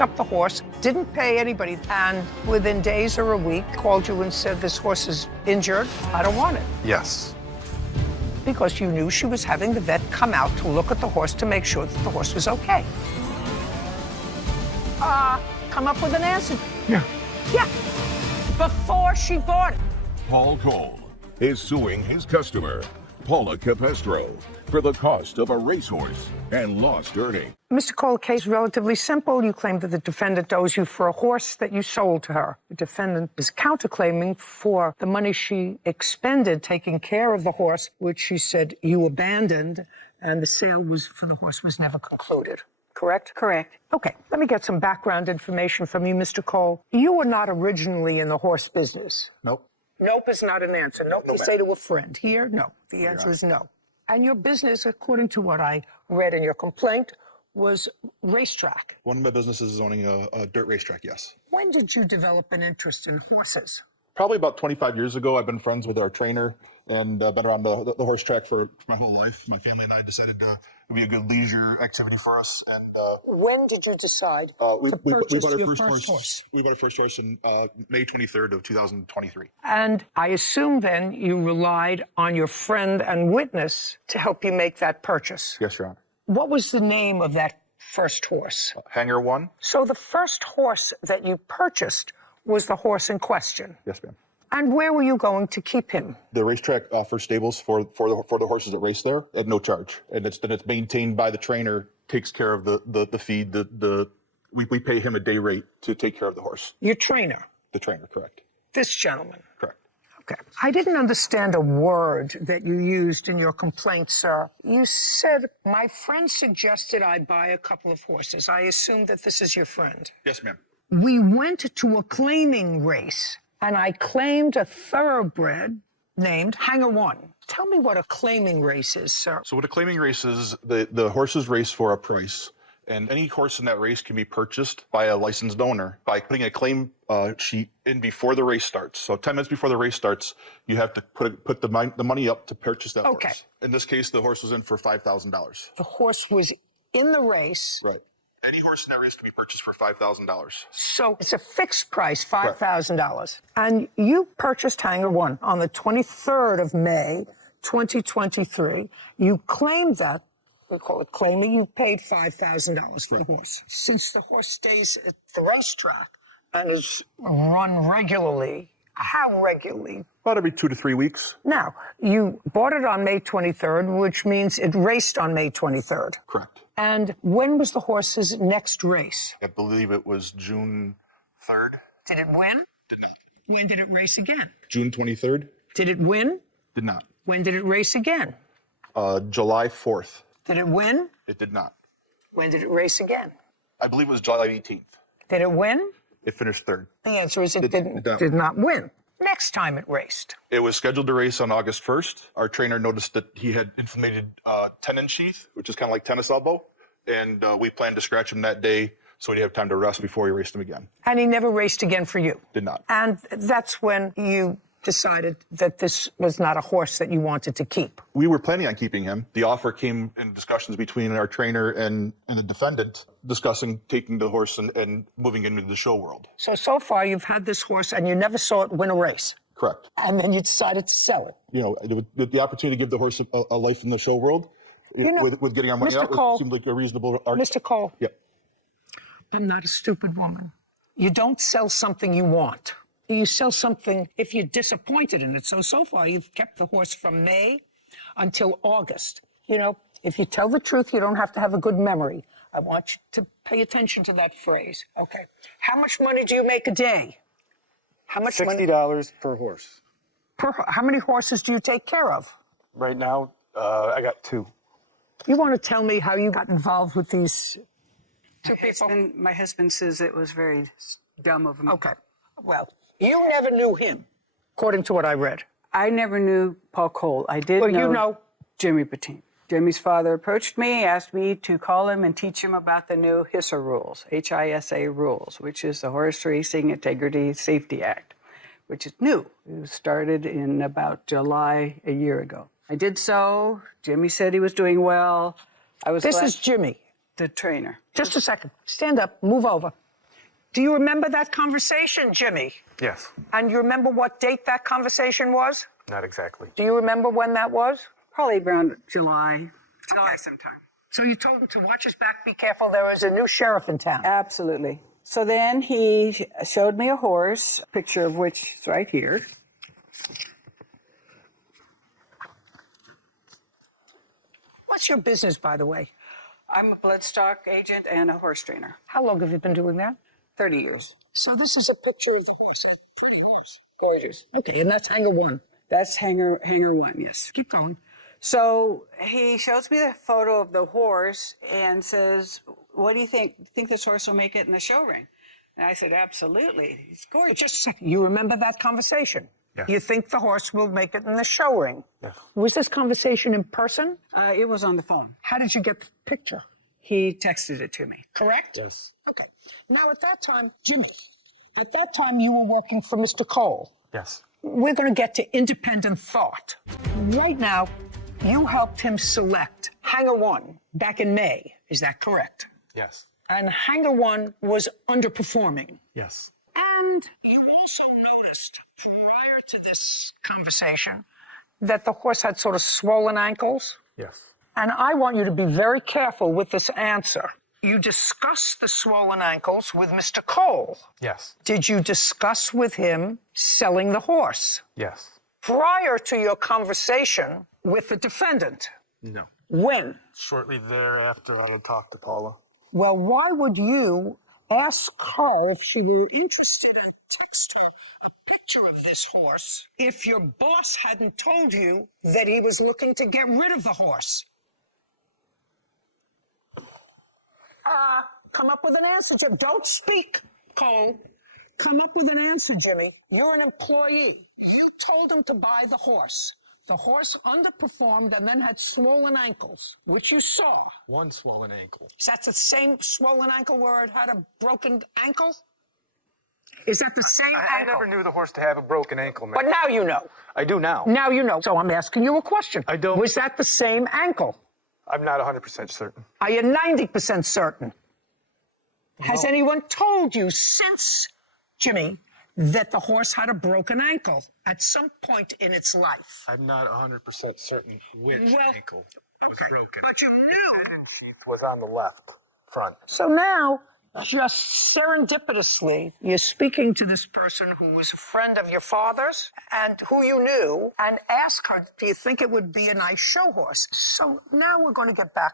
up the horse, didn't pay anybody, and within days or a week called you and said, this horse is injured, I don't want it. Yes. Because you knew she was having the vet come out to look at the horse to make sure that the horse was okay. Come up with an answer. Yeah. Yeah, before she bought it. Paul Cole is suing his customer, Paula Capestro, for the cost of a racehorse and lost earnings. Mr. Cole, case is relatively simple. You claim that the defendant owes you for a horse that you sold to her. The defendant is counterclaiming for the money she expended taking care of the horse, which she said you abandoned, and the sale for the horse was never concluded. Correct? Correct. Okay, let me get some background information from you, Mr. Cole. You were not originally in the horse business. Nope. Nope is not an answer. Nope, No, you ma'am. say to a friend. Here, no. The answer is no. And your business, according to what I read in your complaint, was racetrack. One of my businesses is owning a dirt racetrack, yes. When did you develop an interest in horses? Probably about 25 years ago, I've been friends with our trainer and been around the horse track for my whole life. My family and I decided it would be a good leisure activity for us. And When did you decide we to bought purchase our your first first horse. horse? We bought our first horse in May 23rd of 2023. And I assume then you relied on your friend and witness to help you make that purchase. Yes, Your Honor. What was the name of that first horse? Hangar 1? So the first horse that you purchased was the horse in question. Yes, ma'am. And where were you going to keep him? The racetrack offers stables for the horses that race there at no charge, and it's maintained by the trainer. Takes care of the feed. We pay him a day rate to take care of the horse. Your trainer. The trainer, correct? This gentleman. Correct. Okay. I didn't understand a word that you used in your complaint, sir. You said, my friend suggested I buy a couple of horses. I assume that this is your friend. Yes, ma'am. We went to a claiming race, and I claimed a thoroughbred named Hangar 1. Tell me what a claiming race is, sir. So what a claiming race is, the horses race for a price, and any horse in that race can be purchased by a licensed owner by putting a claim sheet in before the race starts. So 10 minutes before the race starts, you have to put the money up to purchase that horse. In this case, the horse was in for $5,000. The horse was in the race. Right. Any horse in that race can be purchased for $5,000. So it's a fixed price, $5,000. And you purchased Hangar 1 on the 23rd of May, 2023. You claimed that, we call it claiming, you paid $5,000 for the horse. Since the horse stays at the racetrack and is run regularly, how regularly? About every 2 to 3 weeks. Now, you bought it on May 23rd, which means it raced on May 23rd. Correct. And when was the horse's next race? I believe it was June 3rd. Did it win? Did not. When did it race again? June 23rd. Did it win? Did not. When did it race again? July 4th. Did it win? It did not. When did it race again? I believe it was July 18th. Did it win? It finished 3rd. The answer is it did not win. Next time it raced. It was scheduled to race on August 1st. Our trainer noticed that he had inflamed tendon sheath, which is kind of like tennis elbow, and we planned to scratch him that day so he'd have time to rest before he raced him again. And he never raced again for you? Did not. And that's when you decided that this was not a horse that you wanted to keep? We were planning on keeping him. The offer came in discussions between our trainer and the defendant, discussing taking the horse and moving into the show world. So far you've had this horse and you never saw it win a race? Correct. And then you decided to sell it? You know, the opportunity to give the horse a life in the show world, with getting our money out, it seemed like a reasonable argument. Mr. Cole. Yep. I'm not a stupid woman. You don't sell something you want. You sell something if you're disappointed in it. So far, you've kept the horse from May until August. You know, if you tell the truth, you don't have to have a good memory. I want you to pay attention to that phrase. Okay. How much money do you make a day? How much money? $60 per horse. How many horses do you take care of? Right now, I got 2. You want to tell me how you got involved with these 2 people? My husband says it was very dumb of him. Okay. Well, you never knew him, according to what I read. I never knew Paul Cole. I did know Jimmy Patine. Jimmy's father approached me, asked me to call him and teach him about the new HISA rules, HISA rules, which is the Horse Racing Integrity Safety Act, which is new. It was started in about July a year ago. I did so. Jimmy said he was doing well. This is Jimmy. The trainer. Just a second. Stand up. Move over. Do you remember that conversation, Jimmy? Yes. And you remember what date that conversation was? Not exactly. Do you remember when that was? Probably around July sometime. So you told him to watch his back, be careful, there is a new sheriff in town. Absolutely. So then he showed me a horse, a picture of which is right here. What's your business, by the way? I'm a bloodstock agent and a horse trainer. How long have you been doing that? 30 years. So this is a picture of the horse, a pretty horse. Gorgeous. Okay, and that's hanger one. That's hanger one, yes. Keep going. So he shows me the photo of the horse and says, what do you think? Think this horse will make it in the show ring? And I said, absolutely. He's gorgeous. Just a second. You remember that conversation? Yes. You think the horse will make it in the show ring? Yes. Was this conversation in person? It was on the phone. How did you get the picture? He texted it to me. Correct? Yes. Okay. Now, at that time, Jimmy, at that time you were working for Mr. Cole. Yes. We're going to get to independent thought. Right now, you helped him select Hanger 1 back in May. Is that correct? Yes. And Hanger 1 was underperforming. Yes. And you also noticed prior to this conversation that the horse had sort of swollen ankles. Yes. And I want you to be very careful with this answer. You discussed the swollen ankles with Mr. Cole. Yes. Did you discuss with him selling the horse Yes. prior to your conversation with the defendant? No. When? Shortly thereafter, I had talked to Paula. Well, why would you ask her if she were interested and text her a picture of this horse if your boss hadn't told you that he was looking to get rid of the horse? Come up with an answer, Jim. Don't speak, Cole. Come up with an answer, Jimmy. You're an employee. You told him to buy the horse. The horse underperformed and then had swollen ankles, which you saw. One swollen ankle. Is that the same swollen ankle where it had a broken ankle? Is that the same I ankle? never knew the horse to have a broken ankle, man. But now you know. I do now. Now you know. So I'm asking you a question. I don't- Was that the same ankle? I'm not 100% certain. Are you 90% certain? Has anyone told you since, Jimmy, that the horse had a broken ankle at some point in its life? I'm not 100% certain which ankle was broken. But you knew. It was on the left front. So now, just serendipitously, you're speaking to this person who was a friend of your father's and who you knew, and ask her, do you think it would be a nice show horse? So now we're going to get back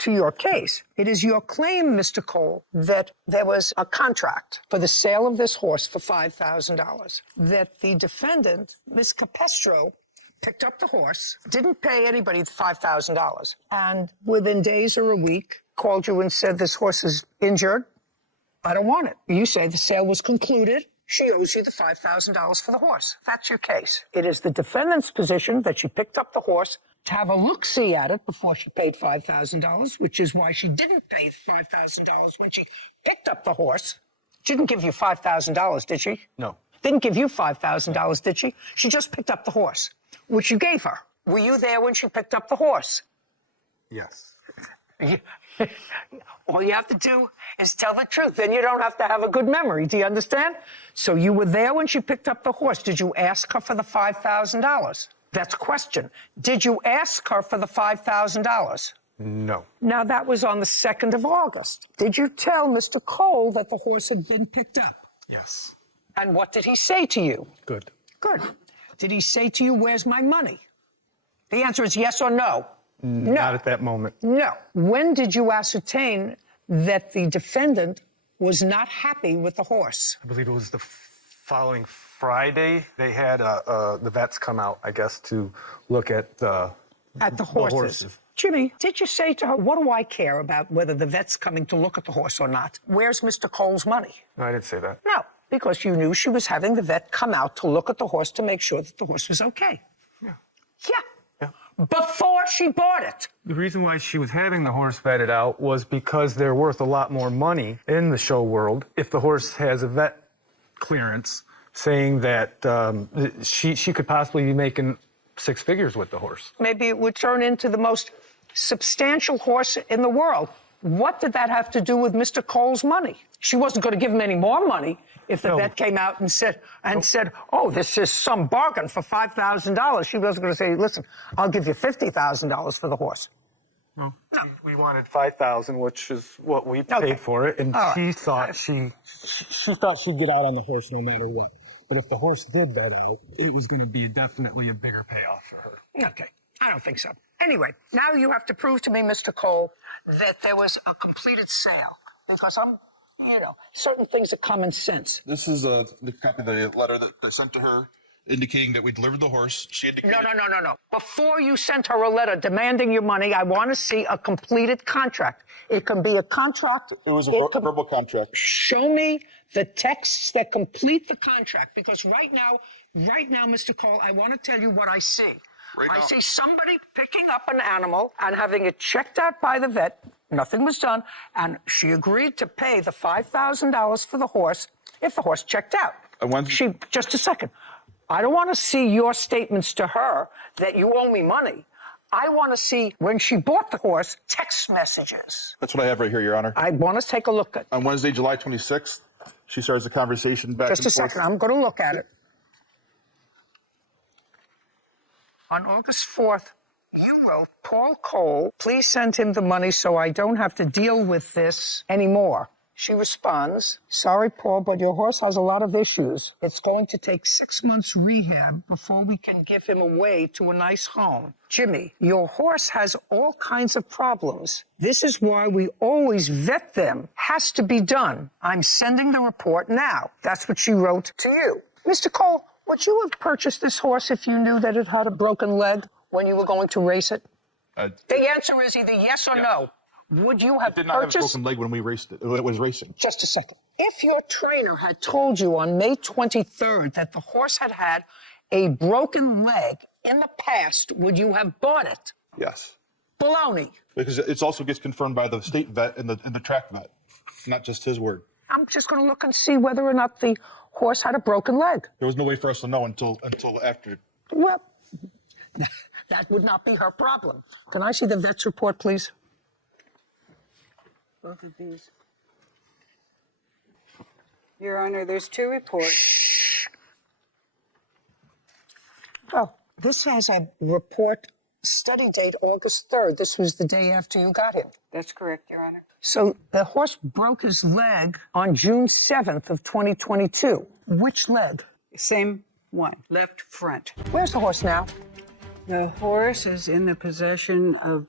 to your case. It is your claim, Mr. Cole, that there was a contract for the sale of this horse for $5,000, that the defendant, Ms. Capestro, picked up the horse, didn't pay anybody the $5,000, and within days or a week called you and said, this horse is injured, I don't want it. You say the sale was concluded, she owes you the $5,000 for the horse. That's your case. It is the defendant's position that she picked up the horse to have a look-see at it before she paid $5,000, which is why she didn't pay $5,000 when she picked up the horse. She didn't give you $5,000, did she? No. Didn't give you $5,000, did she? She just picked up the horse, which you gave her. Were you there when she picked up the horse? Yes. All you have to do is tell the truth. Then you don't have to have a good memory. Do you understand? So you were there when she picked up the horse. Did you ask her for the $5,000? That's a question. Did you ask her for the $5,000? No. Now, that was on the 2nd of August. Did you tell Mr. Cole that the horse had been picked up? Yes. And what did he say to you? Good. Good. Did he say to you, where's my money? The answer is yes or no. No. Not at that moment. No. When did you ascertain that the defendant was not happy with the horse? I believe it was the following Friday. They had the vets come out, I guess, to look at the horses. Jimmy, did you say to her, what do I care about whether the vet's coming to look at the horse or not? Where's Mr. Cole's money? No, I didn't say that. No, because you knew she was having the vet come out to look at the horse to make sure that the horse was okay. Yeah. Yeah. Yeah. Before she bought it. The reason why she was having the horse vetted out was because they're worth a lot more money in the show world if the horse has a vet clearance saying that she could possibly be making 6 figures with the horse. Maybe it would turn into the most substantial horse in the world. What did that have to do with Mr. Cole's money? She wasn't going to give him any more money if the vet came out and said, oh, this is some bargain for $5,000. She wasn't going to say, listen, I'll give you $50,000 for the horse. No. We wanted $5,000, which is what we paid for it, and she thought she thought she'd get out on the horse no matter what. But if the horse did that out, it was going to be definitely a bigger payoff for her. Okay, I don't think so. Anyway, now you have to prove to me, Mr. Cole, that there was a completed sale, because certain things are common sense. This is the copy of the letter that I sent to her, indicating that we delivered the horse. She indicated... No. Before you sent her a letter demanding your money, I want to see a completed contract. It can be a contract. It was a verbal contract. Show me the texts that complete the contract, because right now, Mr. Cole, I want to tell you what I see. I see somebody picking up an animal and having it checked out by the vet. Nothing was done, and she agreed to pay the $5,000 for the horse if the horse checked out. Just a second. I don't want to see your statements to her that you owe me money. I want to see, when she bought the horse, text messages. That's what I have right here, Your Honor. I want to take a look at it. On Wednesday, July 26th, she starts the conversation back and forth. Just a second. I'm going to look at it. On August 4th, you wrote, Paul Cole, please send him the money so I don't have to deal with this anymore. She responds, sorry, Paul, but your horse has a lot of issues. It's going to take 6 months rehab before we can give him away to a nice home. Jimmy, your horse has all kinds of problems. This is why we always vet them. Has to be done. I'm sending the report now. That's what she wrote to you. Mr. Cole, would you have purchased this horse if you knew that it had a broken leg when you were going to race it? The answer is either yes or no. Would you have It did not purchased... have a broken leg when we raced it. It was racing. Just a second. If your trainer had told you on May 23rd that the horse had had a broken leg in the past, would you have bought it? Yes. Baloney. Because it also gets confirmed by the state vet and the track vet, not just his word. I'm just going to look and see whether or not the horse had a broken leg. There was no way for us to know until after. Well, that would not be her problem. Can I see the vet's report, please? Both of these. Your Honor, there's 2 reports. Oh, this has a report, study date August 3rd. This was the day after you got him. That's correct, Your Honor. So the horse broke his leg on June 7th of 2022. Which leg? Same one, left front. Where's the horse now? The horse is in the possession of...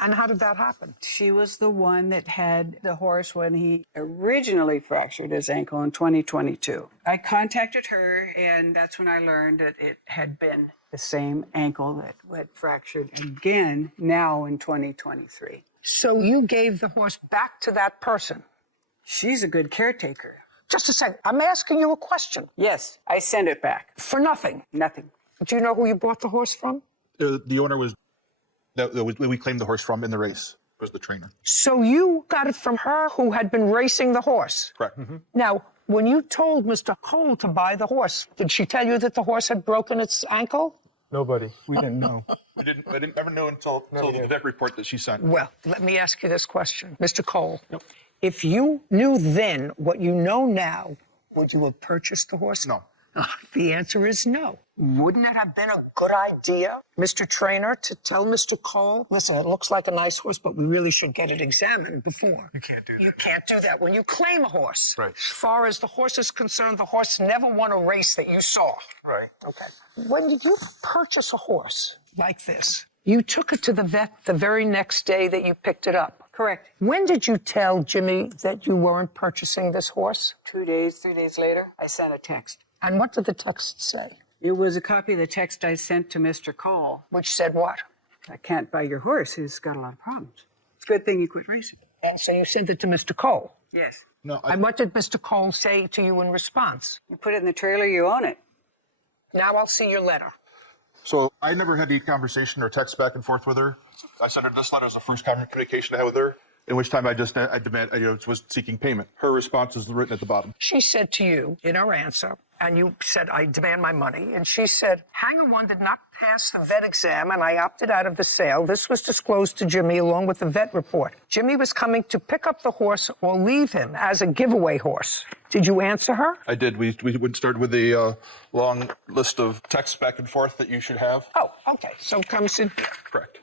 And how did that happen? She was the one that had the horse when he originally fractured his ankle in 2022. I contacted her, and that's when I learned that it had been the same ankle that had fractured again now in 2023. So you gave the horse back to that person? She's a good caretaker. Just a second. I'm asking you a question. Yes, I sent it back. For nothing? Nothing. Do you know who you bought the horse from? The owner was... that we claimed the horse from in the race, was the trainer. So you got it from her who had been racing the horse? Correct. Mm-hmm. Now, when you told Mr. Cole to buy the horse, did she tell you that the horse had broken its ankle? Nobody. We didn't know. I didn't ever know until the vet report that she sent. Well, let me ask you this question. Mr. Cole, if you knew then what you know now, would you have purchased the horse? No. The answer is no. Wouldn't it have been a good idea, Mr. Trainer, to tell Mr. Cole, listen, it looks like a nice horse, but we really should get it examined before. You can't do that. You can't do that when you claim a horse. Right. As far as the horse is concerned, the horse never won a race that you saw. Right. Okay. When did you purchase a horse like this? You took it to the vet the very next day that you picked it up. Correct. When did you tell Jimmy that you weren't purchasing this horse? 2 days, 3 days later, I sent a text. And what did the text say? It was a copy of the text I sent to Mr. Cole. Which said what? I can't buy your horse. He's got a lot of problems. It's a good thing you quit racing. And so you sent it to Mr. Cole? Yes. No. And what did Mr. Cole say to you in response? You put it in the trailer, you own it. Now I'll see your letter. So I never had any conversation or text back and forth with her. I sent her this letter as the first communication I had with her, in which time I was seeking payment. Her response is written at the bottom. She said to you in her answer, and you said, I demand my money. And she said, Hanger 1 did not pass the vet exam, and I opted out of the sale. This was disclosed to Jimmy along with the vet report. Jimmy was coming to pick up the horse or leave him as a giveaway horse. Did you answer her? I did. We would start with a long list of texts back and forth that you should have. Oh, okay. So come sit here. Correct.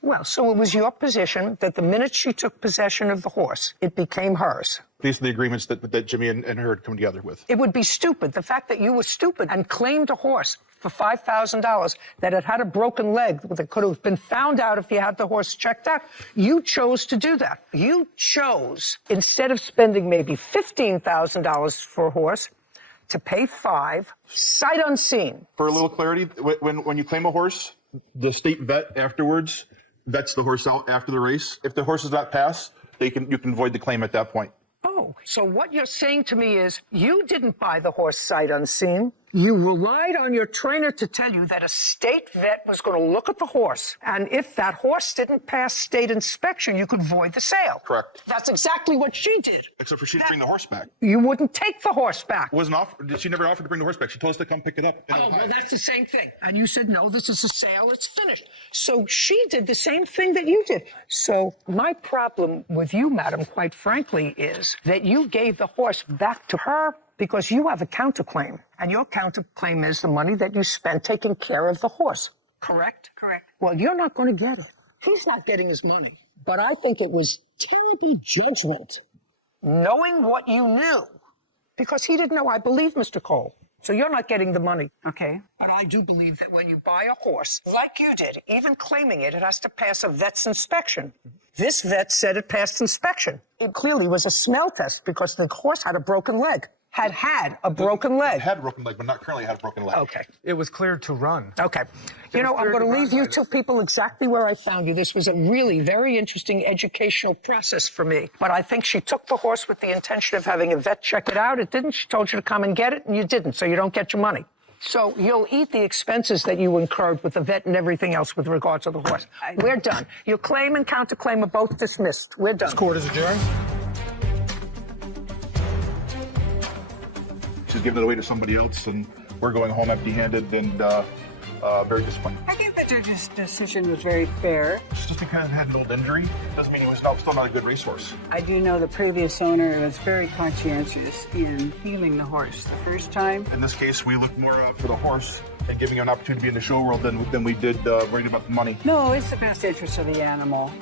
Well, so it was your position that the minute she took possession of the horse, it became hers. These are the agreements that Jimmy and her had come together with. It would be stupid. The fact that you were stupid and claimed a horse for $5,000 that it had a broken leg that could have been found out if you had the horse checked out, you chose to do that. You chose, instead of spending maybe $15,000 for a horse, to pay $5,000, sight unseen. For a little clarity, when you claim a horse, the state vet afterwards vets the horse out after the race. If the horse does not pass, you can void the claim at that point. Oh, so what you're saying to me is you didn't buy the horse sight unseen. You relied on your trainer to tell you that a state vet was going to look at the horse. And if that horse didn't pass state inspection, you could void the sale. Correct. That's exactly what she did. Except for she didn't bring the horse back. You wouldn't take the horse back. She never offered to bring the horse back. She told us to come pick it up. Oh, well, that's the same thing. And you said, no, this is a sale. It's finished. So she did the same thing that you did. So my problem with you, madam, quite frankly, is that you gave the horse back to her because you have a counterclaim. And your counterclaim is the money that you spent taking care of the horse. Correct? Correct. Well, you're not going to get it. He's not getting his money. But I think it was terrible judgment, knowing what you knew, because he didn't know. I believe Mr. Cole. So you're not getting the money. Okay. But I do believe that when you buy a horse, like you did, even claiming it, it has to pass a vet's inspection. This vet said it passed inspection. It clearly was a smell test because the horse had a broken leg. Had a broken leg. It had a broken leg, but not currently had a broken leg. Okay. It was cleared to run. Okay. You know, I'm going to leave you two people exactly where I found you. This was a really very interesting educational process for me. But I think she took the horse with the intention of having a vet check it out. It didn't. She told you to come and get it, and you didn't, so you don't get your money. So you'll eat the expenses that you incurred with the vet and everything else with regard to the horse. We're done. Your claim and counterclaim are both dismissed. We're done. This court is adjourned. She's giving it away to somebody else, and we're going home empty-handed and very disappointed. I think the judge's decision was very fair. Just because he had an old injury doesn't mean he was still not a good racehorse. I do know the previous owner was very conscientious in healing the horse the first time. In this case, we looked more out for the horse and giving him an opportunity to be in the show world than we did worrying about the money. No, it's the best interest of the animal.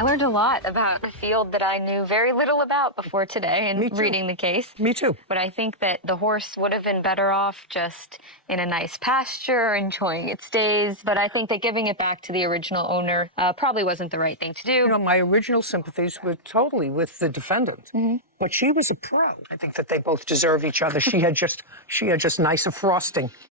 I learned a lot about a field that I knew very little about before today in reading the case. Me too. But I think that the horse would have been better off just in a nice pasture, enjoying its days. But I think that giving it back to the original owner probably wasn't the right thing to do. You know, my original sympathies were totally with the defendant. Mm-hmm. But she was a pro. I think that they both deserve each other. She had just nicer frosting.